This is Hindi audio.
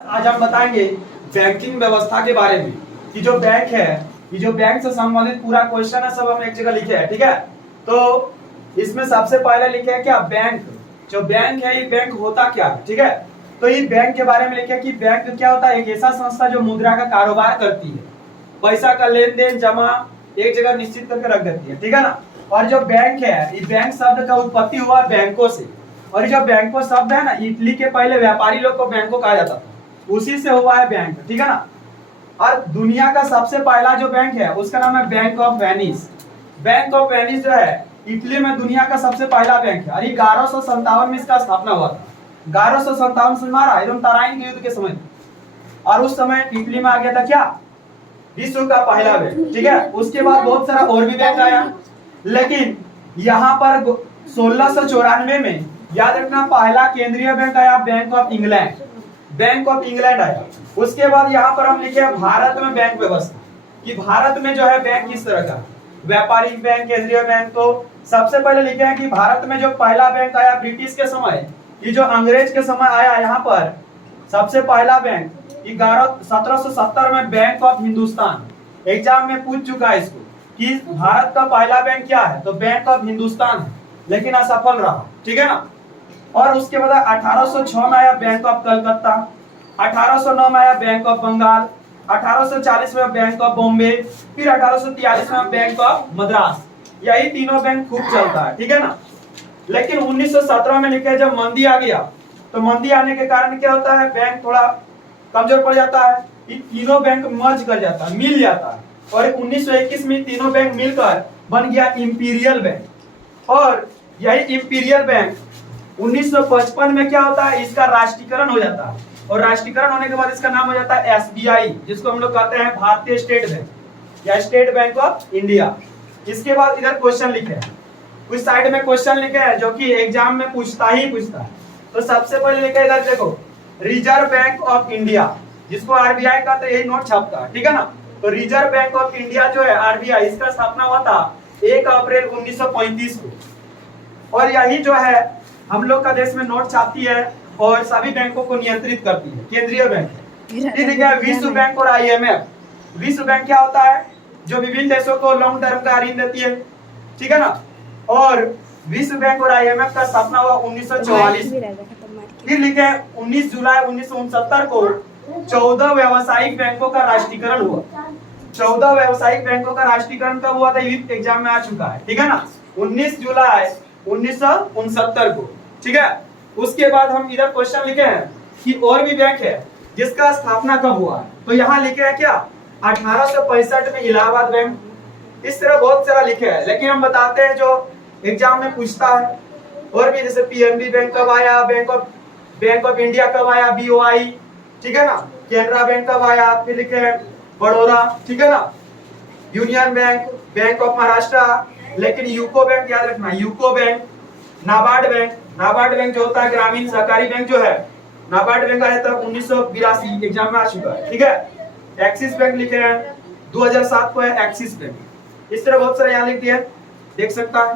आज हम बताएंगे बैंकिंग व्यवस्था के बारे में कि जो बैंक है, ये जो बैंक से संबंधित पूरा क्वेश्चन है सब हम एक जगह लिखे हैं। ठीक है, तो इसमें सबसे पहले लिखे हैं क्या, बैंक। जो बैंक है, ये बैंक होता क्या है। ठीक है, तो ये बैंक के बारे में लिखे हैं कि बैंक क्या होता है, एक ऐसा संस्था जो मुद्रा का कारोबार करती है, पैसा का लेन देन जमा एक जगह निश्चित करके रख देती है। ठीक है ना। और जो बैंक है, ये बैंक शब्द का उत्पत्ति हुआ बैंकों से, और ये जो बैंकों शब्द है ना, इटली के पहले व्यापारी लोग को बैंकों कहा जाता था, उसी से हुआ है बैंक। ठीक है ना। और दुनिया का सबसे पहला जो बैंक है उसका नाम है bank of Venice. Bank of Venice जो है इटली में दुनिया का सबसे पहला बैंक है, और 1157 में इसका स्थापना हुआ था। 1157 से मारा एकदम तराइन के युद्ध के समय, और उस समय इटली में आ गया था क्या, विश्व का पहला बैंक। ठीक है, उसके बाद बहुत सारा और भी बैंक आया, लेकिन यहाँ पर 1694 में याद रखना पहला केंद्रीय बैंक आया bank of England. Bank of England आया। उसके बाद यहाँ पर हम लिखे भारत में बैंक व्यवस्था, कि भारत में जो है बैंक किस तरह का, व्यापारिक बैंक, केंद्रीय बैंक। तो सबसे पहले लिखे हैं कि भारत में जो पहला बैंक आया ब्रिटिश के समय, ये जो अंग्रेज के समय आया, यहाँ पर सबसे पहला बैंक 1770 में बैंक ऑफ हिंदुस्तान। एग्जाम में पूछ चुका है इसको कि भारत का पहला बैंक क्या है, तो बैंक ऑफ हिंदुस्तान है, लेकिन असफल रहा। ठीक है ना। और उसके बाद 1806 में आया बैंक ऑफ कलकत्ता, 1809 में आया बैंक ऑफ बंगाल, 1840 में बैंक ऑफ बॉम्बे, फिर 1843 में बैंक ऑफ मद्रास। यही तीनों बैंक खूब चलता है। ठीक है ना। लेकिन 1917 में लिखे जब मंदी आ गया, तो मंदी आने के कारण क्या होता है, बैंक थोड़ा कमजोर पड़ जाता है, ये तीनों बैंक मर्ज कर जाता है, मिल जाता है, और 1921 में तीनों बैंक मिलकर बन गया इंपीरियल बैंक। और यही इंपीरियल बैंक 1955 में क्या होता है, इसका राष्ट्रीयकरण हो जाता है, और राष्ट्रीयकरण होने के बाद इसका नाम हो जाता है एसबीआई, जिसको हम लोग कहते हैं भारतीय स्टेट बैंक या स्टेट बैंक ऑफ इंडिया। इसके बाद इधर क्वेश्चन लिखे हैं, कुछ साइड में क्वेश्चन लिखे हैं जो कि एग्जाम में पूछता ही पूछता है। तो सबसे पहले लिखे इधर देखो, रिजर्व बैंक ऑफ इंडिया, जिसको आरबीआई का, तो यही नोट छपता है। ठीक है ना। तो रिजर्व बैंक ऑफ इंडिया जो है आरबीआई, इसका स्थापना हुआ था 1 अप्रैल 1935 को, और यही जो है हम लोग का देश में नोट छापती है और सभी बैंकों को नियंत्रित करती है, केंद्रीय बैंक। ठीक है, विश्व बैंक और आईएमएफ। विश्व बैंक क्या होता है, जो विभिन्न देशों को लॉन्ग टर्म का ऋण देती है। ठीक है ना। और विश्व बैंक और आईएमएफ का स्थापना हुआ 1944। फिर लिखे 19 जुलाई 1969 को 14 व्यावसायिक बैंकों का राष्ट्रीयकरण हुआ। 14 व्यावसायिक बैंकों का राष्ट्रीयकरण कब हुआ था, ये एग्जाम में आ चुका है। ठीक है ना, 19 जुलाई 1969 को। ठीक है। उसके बाद हम इधर क्वेश्चन लिखे हैं कि और भी बैंक है जिसका स्थापना कब हुआ, तो यहाँ लिखे हैं क्या, 1865 में इलाहाबाद बैंक। इस तरह बहुत सारा लिखे हैं, लेकिन हम बताते हैं जो एग्जाम में पूछता है। और भी जैसे पीएनबी बैंक कब आया, बैंक ऑफ इंडिया कब आया, बीओआई। ठीक है ना। कैनरा बैंक कब आया, फिर लिखे हैं बड़ौदा। ठीक है ना। Union bank, bank of Maharashtra, लेकिन यूको बैंक याद रखना, UCO bank, NABARD bank. NABARD bank जो होता है ग्रामीण सहकारी बैंक जो है, नाबार्ड बैंक आया था 1982, एग्जाम में आ चुका है। ठीक है। एक्सिस बैंक लिखे हैं 2007 को है एक्सिस बैंक। इस तरह बहुत सारे यहाँ लिख दिए, देख सकता है।